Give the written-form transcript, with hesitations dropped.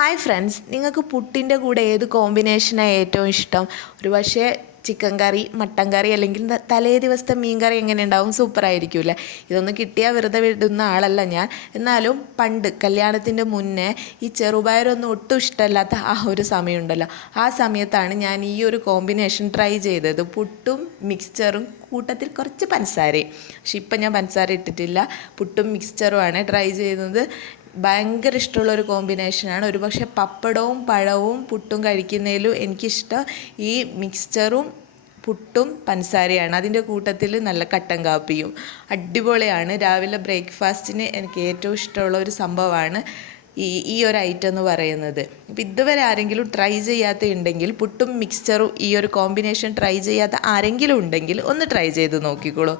Hi friends, നിങ്ങൾക്ക് പുട്ടിൻ്റെ കൂടെ ഏത് കോമ്പിനേഷനാണ് ഏറ്റവും ഇഷ്ടം? ഒരു പക്ഷേ ചിക്കൻ കറി, മട്ടൻ കറി അല്ലെങ്കിൽ തലേ ദിവസത്തെ മീൻ കറി എങ്ങനെ ഉണ്ടാവും? സൂപ്പറായിരിക്കുമല്ലേ? ഇതൊന്നും കിട്ടിയാൽ വെറുതെ വിടുന്ന ആളല്ല ഞാൻ. എന്നാലും പണ്ട് കല്യാണത്തിൻ്റെ മുന്നേ ഈ ചെറുപയറൊന്നും ഒട്ടും ഇഷ്ടമല്ലാത്ത ആ ഒരു സമയമുണ്ടല്ലോ, ആ സമയത്താണ് ഞാൻ ഈ ഒരു കോമ്പിനേഷൻ ട്രൈ ചെയ്തത്. പുട്ടും മിക്സ്ചറും കൂട്ടത്തിൽ കുറച്ച് പഞ്ചസാരയും. പക്ഷെ ഇപ്പം ഞാൻ പഞ്ചസാര ഇട്ടിട്ടില്ല, പുട്ടും മിക്സ്ചറുമാണ് ട്രൈ ചെയ്യുന്നത്. ഭയങ്കര ഇഷ്ടമുള്ളൊരു കോമ്പിനേഷനാണ്. ഒരുപക്ഷെ പപ്പടവും പഴവും പുട്ടും കഴിക്കുന്നതിലും എനിക്കിഷ്ടം ഈ മിക്സ്ചറും പുട്ടും പഞ്ചസാരയാണ്. അതിൻ്റെ കൂട്ടത്തിൽ നല്ല കട്ടൻ കാപ്പിയും അടിപൊളിയാണ്. രാവിലെ ബ്രേക്ക്ഫാസ്റ്റിന് എനിക്ക് ഏറ്റവും ഇഷ്ടമുള്ള ഒരു സംഭവമാണ് ഈ ഒരു ഐറ്റം എന്ന് പറയുന്നത്. ഇപ്പം ഇതുവരെ ആരെങ്കിലും ട്രൈ ചെയ്യാത്ത ഉണ്ടെങ്കിൽ, പുട്ടും മിക്സ്ചറും ഈ ഒരു കോമ്പിനേഷൻ ട്രൈ ചെയ്യാത്ത ആരെങ്കിലും ഉണ്ടെങ്കിൽ ഒന്ന് ട്രൈ ചെയ്ത് നോക്കിക്കോളൂ.